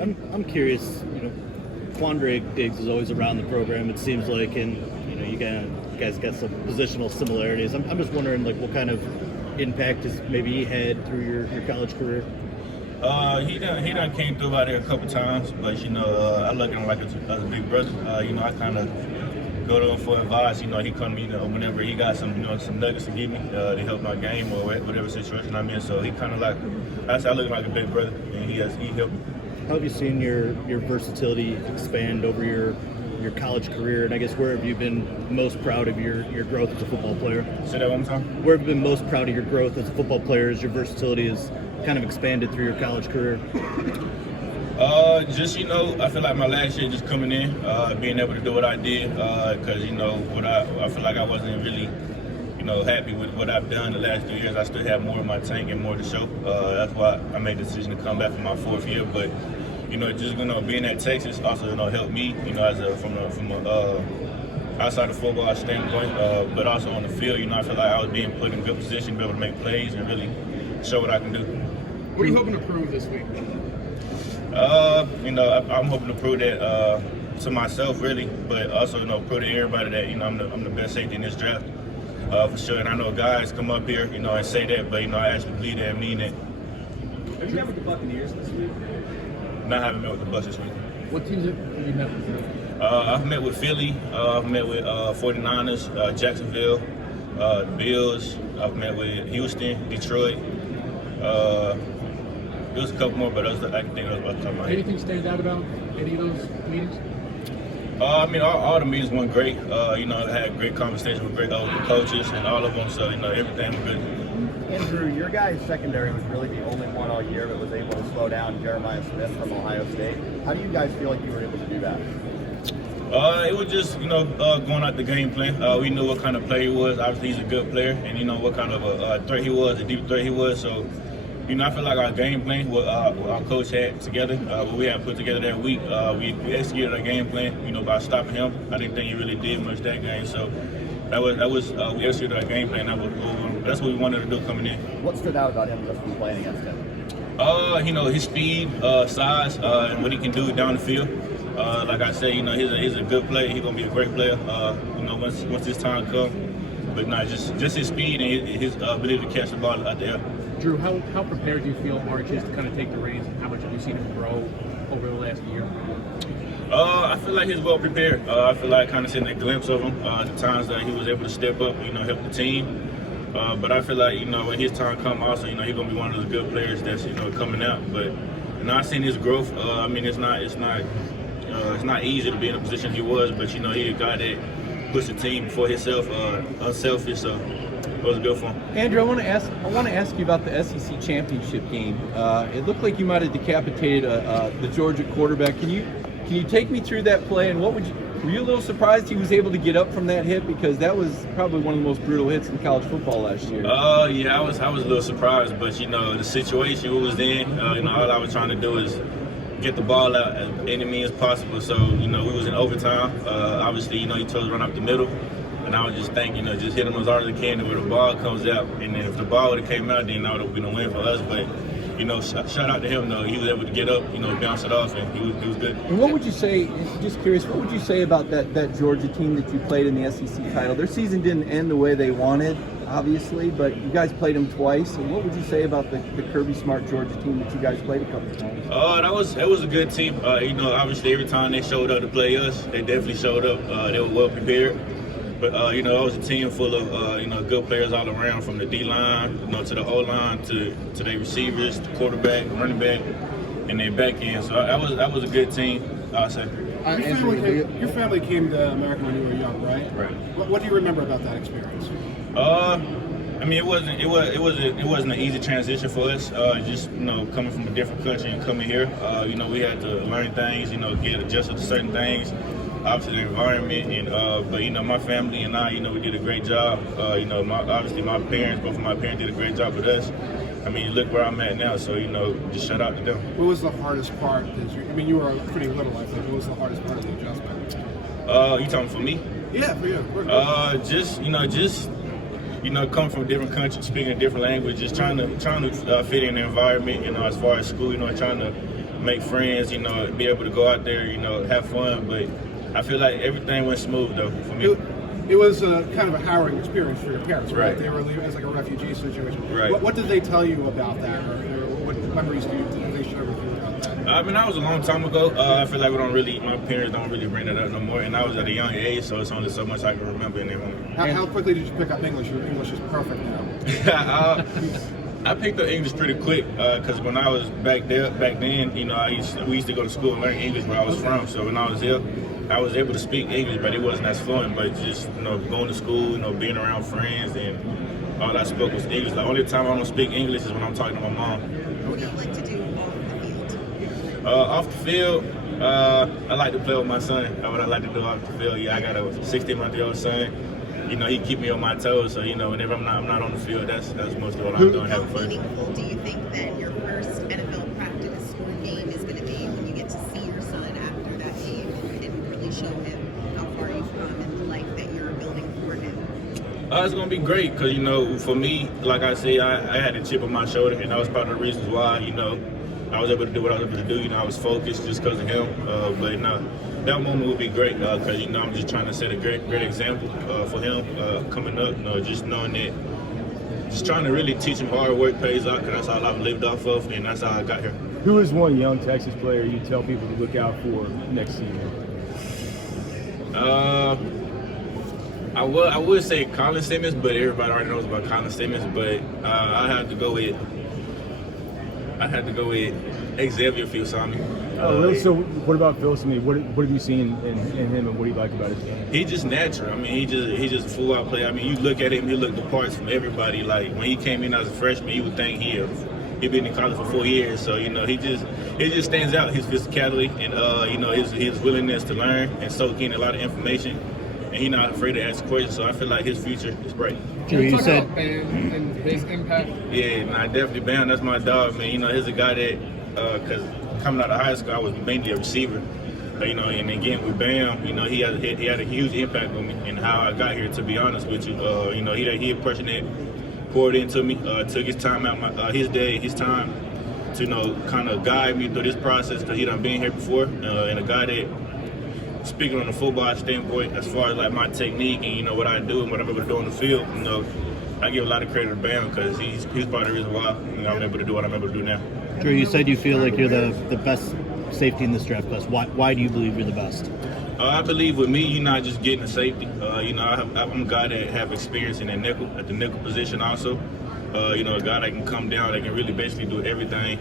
I'm curious. Quandre Diggs is always around the program. It seems like, and you guys got some positional similarities. I'm just wondering, like, what kind of impact has maybe he had through your college career? He done came through out here a couple times, but I look at him like as a big brother. I kind of go to him for advice. He come to me whenever he got some some nuggets to give me to help my game or whatever situation I'm in. So he kind of like I look at him like a big brother, and he helped me. How have you seen your versatility expand over your college career, and I guess where have you been most proud of your growth as a football player? Say that one more time. Where have you been most proud of your growth as a football player as your versatility has kind of expanded through your college career? I feel like my last year just coming in, being able to do what I did, because I feel like I wasn't really happy with what I've done the last 2 years. I still have more in my tank and more to show. That's why I made the decision to come back for my fourth year. But being at Texas also helped me from a outside of football standpoint, but also on the field. I feel like I was being put in good position to be able to make plays and really show what I can do. What are you hoping to prove this week? I'm hoping to prove that to myself really, but also prove to everybody that I'm the best safety in this draft. For sure, and I know guys come up here, and say that, but I actually believe that and mean that. Have you met with the Buccaneers this week? No, I haven't met with the Bucs this week. What teams have you met with? I've met with Philly. I've met with 49ers, Jacksonville, the Bills. I've met with Houston, Detroit. There was a couple more, but I can think of off the top of my head. Anything stand out about any of those meetings? All the meetings went great. I had great conversations with great coaches and all of them, so, everything was good. Andrew, your guys' secondary was really the only one all year that was able to slow down Jeremiah Smith from Ohio State. How do you guys feel like you were able to do that? It was just, going out the game plan. We knew what kind of player he was. Obviously, he's a good player, and what kind of a threat he was, a deep threat he was. So, I feel like our game plan, what our coach had together, what we had put together that week, we executed our game plan, by stopping him. I didn't think he really did much that game. So we executed our game plan. That's what we wanted to do coming in. What stood out about him just from playing against him? His speed, size, and what he can do down the field. Like I said, he's a good player. He's gonna be a great player. Once his time comes. But just his speed and his ability to catch the ball out there. Drew, how prepared do you feel March is to kind of take the reins, and how much have you seen him grow over the last year? I feel like he's well prepared. I feel like kind of seeing a glimpse of him, the times that he was able to step up, help the team. But I feel like, when his time comes also, he's going to be one of those good players that's, coming out. But, I've seen his growth. It's not easy to be in the position he was, but, he's a guy that puts the team before himself, unselfish, so it was good for him. Andrew, I want to ask you about the SEC championship game. It looked like you might have decapitated the Georgia quarterback. Can you take me through that play, and were you a little surprised he was able to get up from that hit, because that was probably one of the most brutal hits in college football last year? Yeah, I was a little surprised, but the situation we was in, all I was trying to do is get the ball out as any means possible. So we was in overtime. Obviously, he chose to run up the middle, and I was just thinking, just hit him as hard as I can where the ball comes out. And then if the ball would have came out, then that would have been a win for us. But shout out to him though. He was able to get up, bounce it off, and he was good. And what would you say? Just curious, what would you say about that Georgia team that you played in the SEC title? Their season didn't end the way they wanted, obviously, but you guys played them twice. And what would you say about the Kirby Smart Georgia team that you guys played a couple of times? That was a good team. Obviously every time they showed up to play us, they definitely showed up. They were well prepared. But it was a team full of good players all around, from the D line, to the O line, to their receivers, the quarterback, running back, and their back end. So that was a good team, I'd say. Your family came to America when you were young, right? Right. What do you remember about that experience? It wasn't an easy transition for us. Just coming from a different country and coming here. We had to learn things. Get adjusted to certain things. Obviously the environment, and but my family and I, we did a great job. Obviously my parents, both of my parents did a great job with us. Look where I'm at now, so just shout out to them. What was the hardest part? You were pretty little, I think. What was the hardest part of the adjustment? You talking for me? Yeah, for you. you know, come from different countries, speaking a different language, just trying to fit in the environment, you know, as far as school, you know, trying to make friends, you know, be able to go out there, you know, have fun. But I feel like everything went smooth though for me. It was kind of a harrowing experience for your parents, right? Right. They were leaving as like a refugee situation. Right. What did they tell you about that, or what memories did they share with you about that? I mean, that was a long time ago. I feel like my parents don't really bring that up no more. And I was at a young age, so it's only so much I can remember in that moment. How quickly did you pick up English? Your English is perfect now. I picked up English pretty quick because when I was back then, you know, we used to go to school and learn English where I was from. So when I was here, I was able to speak English, but it wasn't as fluent. But just, you know, going to school, you know, being around friends, and all I spoke was English. The only time I don't speak English is when I'm talking to my mom. What do you like to do Off the field, I like to play with my son. What I like to do off the field, yeah, I got a 16-month-old son. You know, he keep me on my toes. So, you know, whenever I'm not on the field, that's mostly what I'm doing, How having fun. meaningful do you think that your first NFL practice or game is going to be when you get to see your son after that game and really show him how far you've come and the life that you're building for him? It's gonna be great because, you know, for me, like I said, I had a chip on my shoulder, and that was part of the reasons why, you know, I was able to do what I was able to do. You know, I was focused just because of him. But no, that moment would be great because, you know, I'm just trying to set a great example for him coming up. You know, just knowing that, just trying to really teach him hard work pays out because that's all I've lived off of, and that's how I got here. Who is one young Texas player you tell people to look out for next season? I would say Colin Simmons, but everybody already knows about Colin Simmons. But I had to go with Xavier Fiusami. Oh, really? So what about Fiusami? What have you seen in him, and what do you like about his game? He just natural. I mean, he just a full out player. I mean, you look at him, he looked the parts from everybody. Like when he came in as a freshman, you would think he'd been in college for 4 years. So, you know, he just stands out. His physicality and you know, his willingness to learn and soak in a lot of information. And he's not afraid to ask questions. So I feel like his future is bright. Can you talk about Bam and his impact? Yeah, nah, definitely Bam. That's my dog, man. You know, he's a guy that, because coming out of high school, I was mainly a receiver. You know, and again with Bam, you know, he had a huge impact on me and how I got here. To be honest with you, you know, he a person that poured into me, took his time out, his time to, you know, kind of guide me through this process because he done been here before, and a guy that, speaking on the football standpoint, as far as like my technique and, you know, what I do and what I'm able to do on the field, you know, I give a lot of credit to Bam because he's part of the reason why, you know, I'm able to do what I'm able to do now. Drew, you said you feel like you're the best safety in this draft class. Why do you believe you're the best? I believe with me, you're not just getting a safety. You know, I'm a guy that have experience in the nickel position also. You know, a guy that can come down, that can really basically do everything.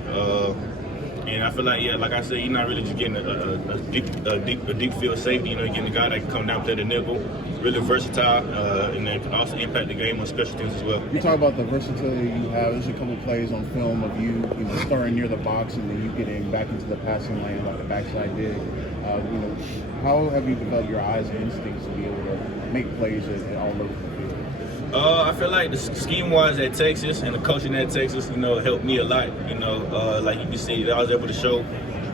And I feel like, yeah, like I said, you're not really just getting a deep field safety. You know, you're getting a guy that can come down, play the nickel, really versatile, and then can also impact the game on special teams as well. You talk about the versatility you have. There's a couple plays on film of you know, starting near the box and then you getting back into the passing lane like a backside dig. You know, how have you developed your eyes and instincts to be able to make plays at all levels of the field? I feel like the scheme-wise at Texas and the coaching at Texas, you know, helped me a lot. You know, like you can see, I was able to show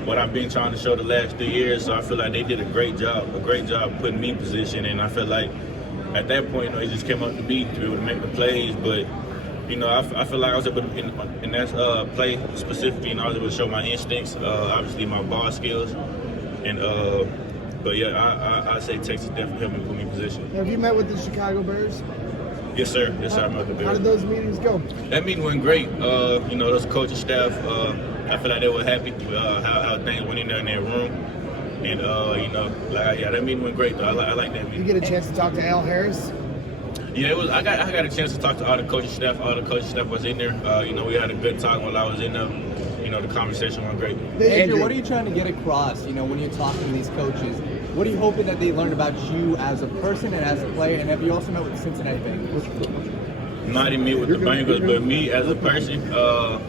what I've been trying to show the last 3 years. So I feel like they did a great job putting me in position. And I feel like at that point, you know, it just came up to me to be able to make the plays. But, you know, I feel like I was able to, in that play specifically, you know, I was able to show my instincts, obviously my ball skills. And, but yeah, I say Texas definitely helped me put me in position. Have you met with the Chicago Bears? Yes, sir. Yes, sir. I'm at the Bears. How did those meetings go? That meeting went great. You know, those coaching staff, I feel like they were happy with how things went in there in their room. And, you know, like, yeah, that meeting went great, though. I like that meeting. You get a chance to talk to Al Harris? Yeah, it was. I got a chance to talk to all the coaching staff. All the coaching staff was in there. You know, we had a good talk while I was in there. You know, the conversation went great. Andrew, what are you trying to get across, you know, when you're talking to these coaches? What are you hoping that they learn about you as a person and as a player? And have you also met with the Cincinnati Bengals? Not even meet with the Bengals, but me as a person,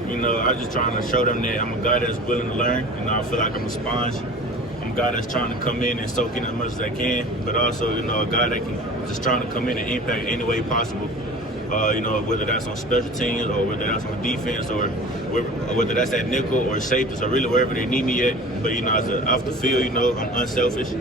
you know, I'm just trying to show them that I'm a guy that's willing to learn. You know, I feel like I'm a sponge. I'm a guy that's trying to come in and soak in as much as I can, but also, you know, a guy that can just trying to come in and impact any way possible. You know, whether that's on special teams or whether that's on defense or whether that's at nickel or safety, so really wherever they need me at. But, you know, off the field, you know, I'm unselfish.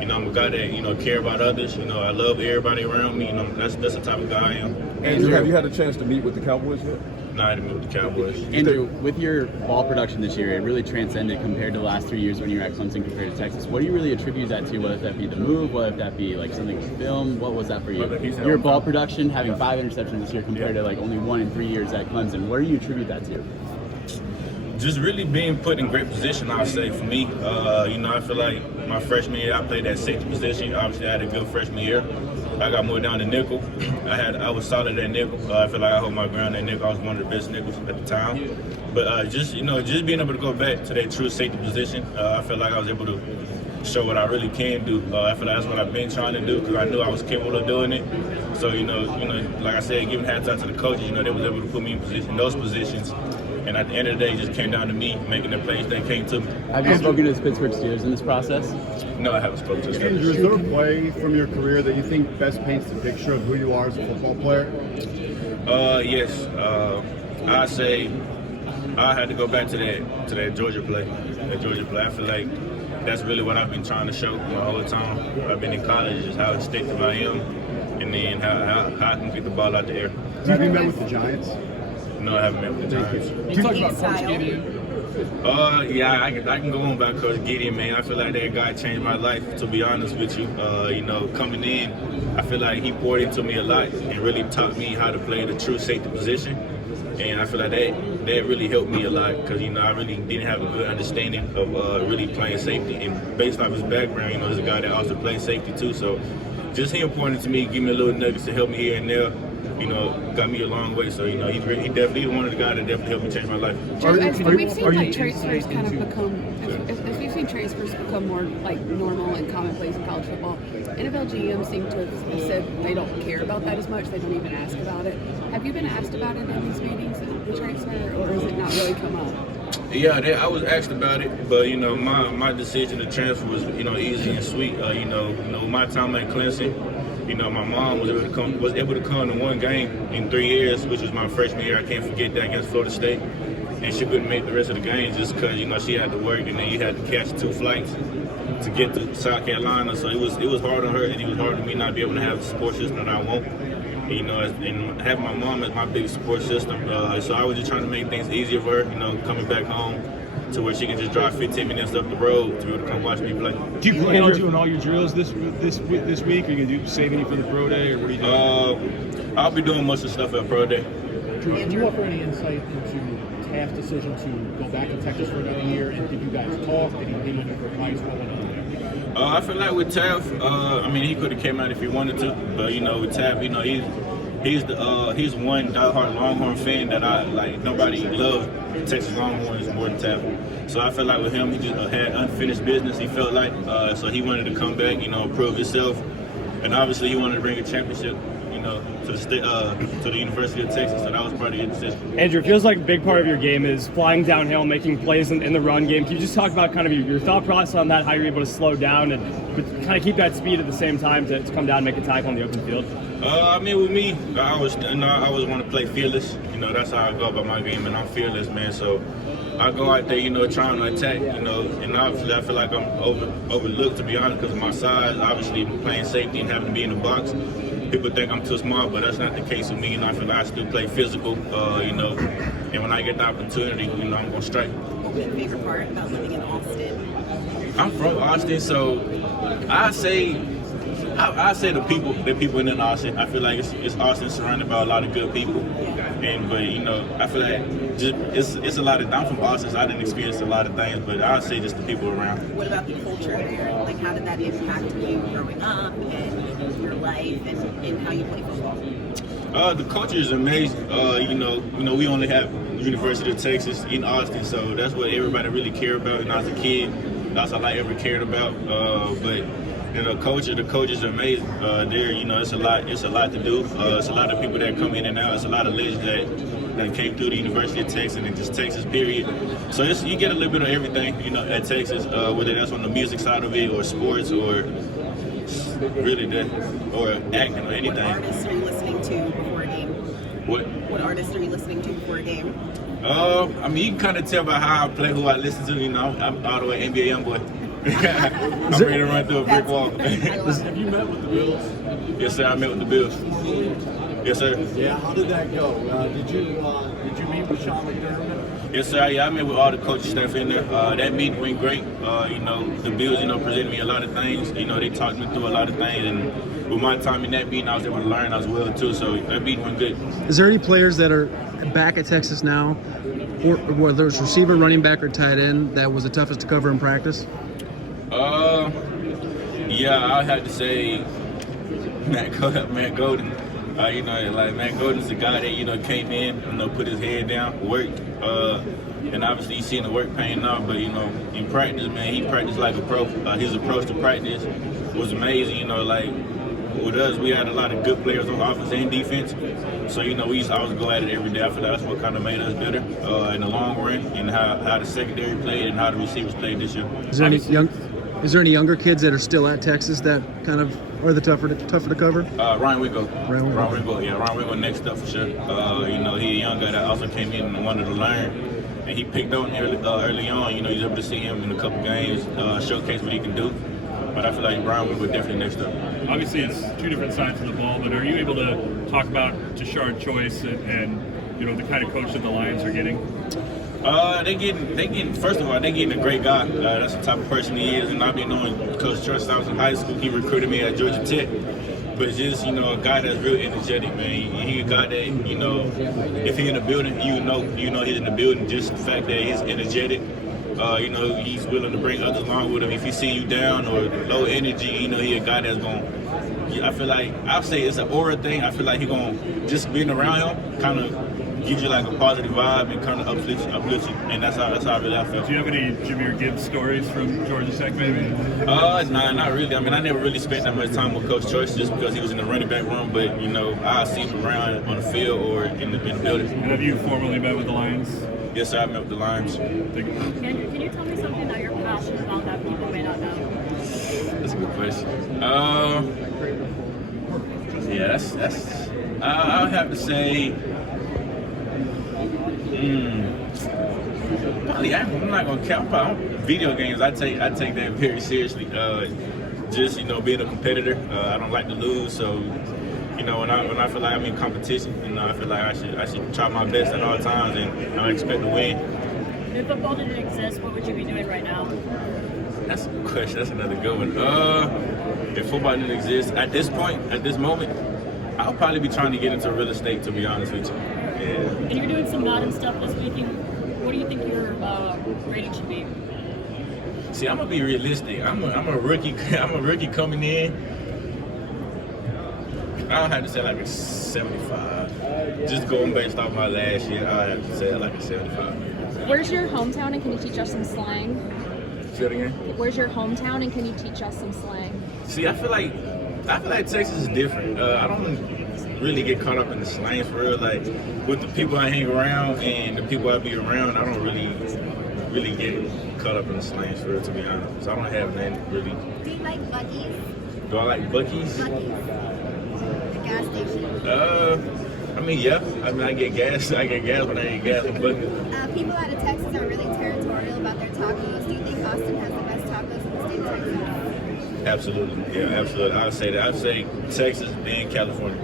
You know, I'm a guy that, you know, care about others. You know, I love everybody around me. You know, that's the type of guy I am. Andrew, have you had a chance to meet with the Cowboys yet? No, I didn't meet with the Cowboys. Andrew, with your ball production this year, it really transcended compared to the last 3 years when you were at Clemson compared to Texas. What do you really attribute that to, whether that be the move, whether that be like something with film? What was that for you? Your ball production, having 5 interceptions this year compared to like only 1 in 3 years at Clemson. What do you attribute that to? Just really being put in great position, I would say, for me. You know, I feel like my freshman year, I played that safety position. Obviously, I had a good freshman year. I got moved down to nickel. I was solid at nickel. I feel like I hold my ground at nickel. I was one of the best nickels at the time. But just being able to go back to that true safety position, I feel like I was able to show what I really can do. I feel like that's what I've been trying to do because I knew I was capable of doing it. So, you know, like I said, giving hats out to the coaches, you know, they was able to put me in those positions. And at the end of the day, it just came down to me making the plays that came to me. Have you spoken to the Pittsburgh Steelers in this process? No, I haven't spoken to them. Andrew, is there a play from your career that you think best paints the picture of who you are as a football player? Yes. I say I had to go back to that Georgia play. I feel like that's really what I've been trying to show the whole time. I've been in college, just how instinctive I am, and then how I can get the ball out the air. Have you met with the Giants? No, I haven't met with the Giants. You talked about Coach Gideon. Yeah, I can go on about Coach Gideon, man. I feel like that guy changed my life, to be honest with you. You know, coming in, I feel like he poured into me a lot and really taught me how to play the true safety position. And I feel like that really helped me a lot because, you know, I really didn't have a good understanding of really playing safety. And based off his background, you know, he's a guy that also plays safety too. So just him pouring into me, giving me a little nuggets to help me here and there, you know, got me a long way. So, you know, he definitely one of the guys that definitely helped me change my life. We've seen like transfers kind of become, as we've seen transfers become more like normal and commonplace in college football, NFL GMs seem to have said they don't care about that as much. They don't even ask about it. Have you been asked about it in these meetings, the transfer, or has it not really come up? Yeah, I was asked about it, but you know, my decision to transfer was, you know, easy and sweet. You know, my time at Clemson, you know, my mom was able to come to one game in 3 years, which was my freshman year. I can't forget that, against Florida State, and she couldn't make the rest of the games just because, you know, she had to work, and then you had to catch 2 flights to get to South Carolina. So it was hard on her, and it was hard on me not be able to have the support system that I want. You know, and having my mom as my biggest support system. So I was just trying to make things easier for her, you know, coming back home to where she can just drive 15 minutes up the road to be able to come watch me play. Do you plan on doing all your drills this week? Are you going to save any for the pro day, or what are you doing? I'll be doing most of the stuff at pro day. Can you offer any insight into Taft's decision to go back to Texas for another year? And did you guys talk? Did he give you for advice? What went on there? I feel like with Taft, I mean, he could have came out if he wanted to, but you know, with Taft, you know, he's one diehard Longhorn fan that I like. Nobody loves Texas Longhorns more than Taft. So I feel like with him, he just had unfinished business. He felt like so he wanted to come back, you know, prove himself, and obviously he wanted to bring a championship, you know, to the state, to the University of Texas. So that was part of his decision. Andrew, it feels like a big part of your game is flying downhill, making plays in the run game. Can you just talk about kind of your thought process on that, how you're able to slow down and kind of keep that speed at the same time to come down and make a tackle on the open field? I mean, with me, I always want to play fearless. You know, that's how I go about my game, and I'm fearless, man. So I go out there, you know, trying to attack, you know, and obviously I feel like I'm overlooked, to be honest, because of my size. Obviously, playing safety and having to be in the box, people think I'm too small, but that's not the case with me. And I feel like I still play physical, you know, and when I get the opportunity, you know, I'm gonna strike. What was your favorite part about living in Austin? I'm from Austin, so I say the people in Austin. I feel like it's Austin surrounded by a lot of good people, but you know, I feel like it's a lot of. I'm from Austin, so I didn't experience a lot of things, but I'd say just the people around. What about the culture there? Like, how did that impact you growing up and your life and how you play football? The culture is amazing. You know, we only have University of Texas in Austin, so that's what everybody really cared about. And as a kid, that's all I ever cared about. But you know, the coaches are amazing. There, you know, it's a lot to do. It's a lot of people that come in and out. It's a lot of legends that came through the University of Texas and just Texas, period. So you get a little bit of everything, you know, at Texas, whether that's on the music side of it or sports or really or acting or anything. What artists are you listening to before a game? What artists are you listening to before a game? I mean, you can kind of tell by how I play, who I listen to. You know, I'm all the way NBA young boy. I'm ready to run through a brick wall. Have you met with the Bills? Yes, sir. I met with the Bills. Yes, sir. Yeah. How did that go? Did you meet with Sean McDermott? Yes, sir. Yeah, I met with all the coaching staff in there. That meeting went great. The Bills, presented me a lot of things. They talked me through a lot of things, and with my time in that meeting, I was able to learn as well too. So that meeting went good. Is there any players that are back at Texas now, or whether it's receiver, running back, or tight end, that was the toughest to cover in practice? Yeah, I have to say Matt Golden. Matt Golden's the guy that came in, put his head down, worked, and obviously he's seeing the work paying off. But in practice, man, he practiced like a pro. His approach to practice was amazing. With us, we had a lot of good players on offense and defense. So we used to always go at it every day. I feel like that's what kind of made us better in the long run, and how the secondary played and how the receivers played this year. Is there any younger kids that are still at Texas that kind of are the tougher to cover? Ryan Wiggle. Yeah, Ryan Wiggle next up for sure. He a young guy that also came in and wanted to learn, and he picked on early on. He's able to see him in a couple games, showcase what he can do. But I feel like Brian Wiggle definitely next up. Obviously, it's two different sides of the ball, but are you able to talk about Tashard Choice and the kind of coach that the Lions are getting? They getting. First of all, they getting a great guy. That's the type of person he is, and I've been knowing Coach Choice since I was in high school. He recruited me at Georgia Tech, but just a guy that's real energetic, man. He a guy that if he's in the building, you know he's in the building. Just the fact that he's energetic. He's willing to bring others along with him. If he see you down or low energy, he a guy that's going. I feel like I'll say it's an aura thing. I feel like he going just being around him kind of gives you like a positive vibe and kind of uplifts you, and that's how I really feel. Do you have any Jahmyr Gibbs stories from Georgia Tech, maybe? Nah, not really. I mean, I never really spent that much time with Coach Choice just because he was in the running back room. But I see him around on the field or in the building. And have you formally met with the Lions? Yes, sir. I met with the Lions. Andrew, can you tell me something that you're passionate about that people may not know? That's a good question. Yeah, that's. I would have to say. Probably, I'm not gonna count. Video games, I take that very seriously. Just being a competitor, I don't like to lose. So, when I feel like I'm in competition, I feel like I should try my best at all times, and I expect to win. If football didn't exist, what would you be doing right now? That's a good question. That's another good one. If football didn't exist at this moment, I'll probably be trying to get into real estate. To be honest with you. Yeah. And you're doing some Madden stuff this weekend. What do you think your rating should be? See, I'm gonna be realistic. I'm a rookie. I'm a rookie coming in. I'll have to say like a 75. Just going based off my last year, I'll have to say like a 75. Where's your hometown, and can you teach us some slang? Say it again. Where's your hometown, and can you teach us some slang? See, I feel like Texas is different. I don't really get caught up in the slang for real. Like with the people I hang around and the people I be around, I don't really get caught up in the slang for real, to be honest. So I don't have nothing really. Do you like Buc-ee's? Do I like Buc-ee's? Buc-ee's. The gas station. Yeah. I get gas. I get gas when I get gas from Buc-ee's. People out of Texas are really territorial about their tacos. Do you think Austin has the best tacos in the state of Texas? Absolutely. Yeah, absolutely. I'd say that. I'd say Texas and California.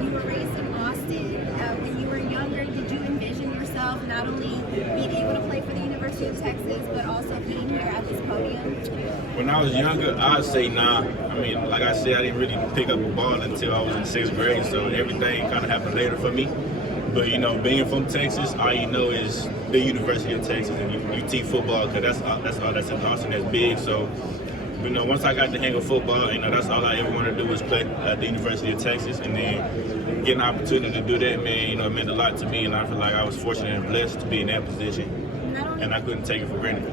You were raised in Austin. When you were younger, did you envision yourself not only being able to play for the University of Texas, but also being here at this podium? When I was younger, I'd say nah. I mean, like I said, I didn't really pick up a ball until I was in 6th grade, so everything kind of happened later for me. But being from Texas, all you know is the University of Texas and UT football, because that's all that's in Austin that's big. So, once I got the hang of football, that's all I ever wanted to do was play at the University of Texas, and then getting the opportunity to do that, man, it meant a lot to me, and I feel like I was fortunate and blessed to be in that position, and I couldn't take it for granted.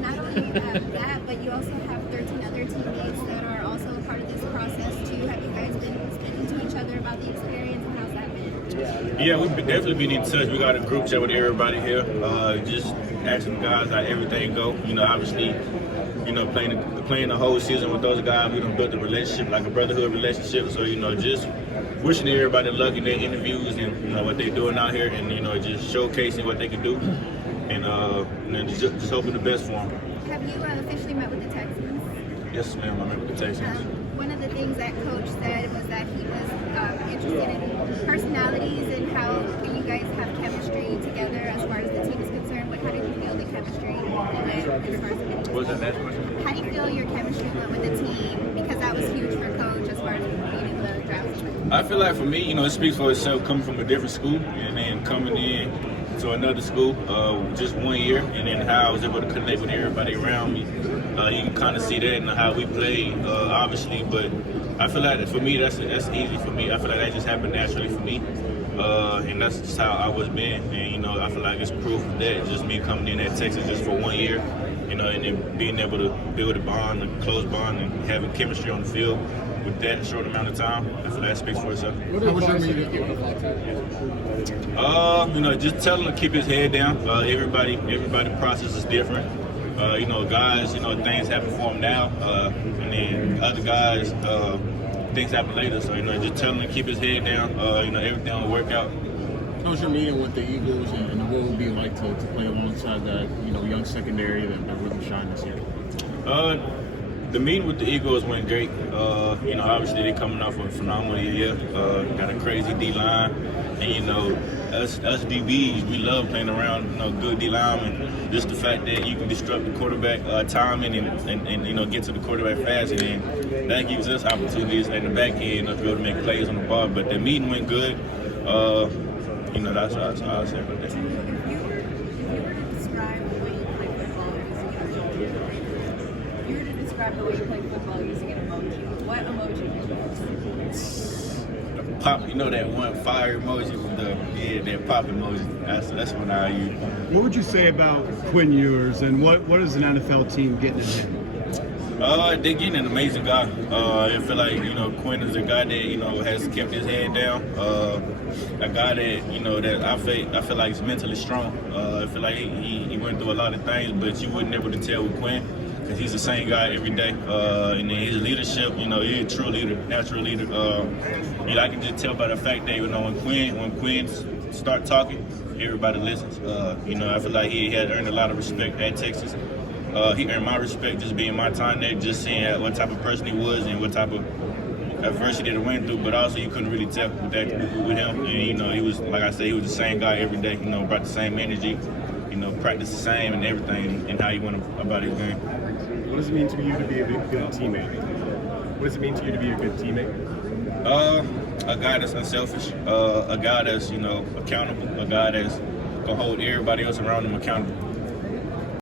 Not only that, but you also have 13 other teammates that are also a part of this process too. Have you guys been speaking to each other about the experience, and how's that been? Yeah, we've definitely been in touch. We got a group chat with everybody here, just asking the guys how everything go. Obviously, playing the whole season with those guys, we done built a relationship, like a brotherhood relationship. So, just wishing everybody luck in their interviews and what they're doing out here, and just showcasing what they can do, and just hoping the best for them. Have you officially met with the Texans? Yes, ma'am. I met with the Texans. One of the things that Coach said was that he was interested in personalities and how you guys have chemistry together as far as the team is concerned. How did you feel the chemistry went as far as What was that next question? How do you feel your chemistry went with the team? Because that was huge for Coach as far as beating the draft. I feel like for me, it speaks for itself coming from a different school and then coming in to another school just 1 year, and then how I was able to connect with everybody around me. You can kind of see that in how we played, obviously, but I feel like for me, that's easy for me. I feel like that just happened naturally for me, and that's just how I was been. And I feel like it's proof of that. Just me coming in at Texas just for 1 year, and then being able to build a bond, a close bond, and having chemistry on the field with that short amount of time. I feel like that speaks for itself. What was your meeting? Just tell him to keep his head down. Everybody process is different. Guys, things happen for them now, and then other guys, things happen later. So, just tell him to keep his head down. Everything will work out. How was your meeting with the Eagles, and what would it be like to play alongside that, young secondary that really shined this year? The meeting with the Eagles went great. Obviously they're coming off a phenomenal year. Got a crazy D-line, and us DBs, we love playing around good D-linemen. Just the fact that you can disrupt the quarterback timing and get to the quarterback fast, and then that gives us opportunities in the back end to be able to make plays on the ball. But the meeting went good. That's what I'll say about that. Describe the way you play football using an emoji. What emoji would you use? Pop, that one fire emoji with that pop emoji. That's what I use. What would you say about Quinn Ewers, and what is an NFL team getting in him? They're getting an amazing guy. I feel like Quinn is a guy that has kept his head down. A guy that that I feel like is mentally strong. I feel like he went through a lot of things, but you wouldn't be able to tell with Quinn. Because he's the same guy every day, and then his leadership, he's a true leader, natural leader. I can just tell by the fact that when Quinn start talking, everybody listens. I feel like he had earned a lot of respect at Texas. He earned my respect just being my time there, just seeing what type of person he was and what type of adversity that he went through. But also, you couldn't really tell with him. And he was, like I said, he was the same guy every day. Brought the same energy. Practiced the same and everything, and how he went about his game. What does it mean to you to be a good teammate? What does it mean to you to be a good teammate? A guy that's unselfish, a guy that's accountable, a guy that's gonna hold everybody else around him accountable.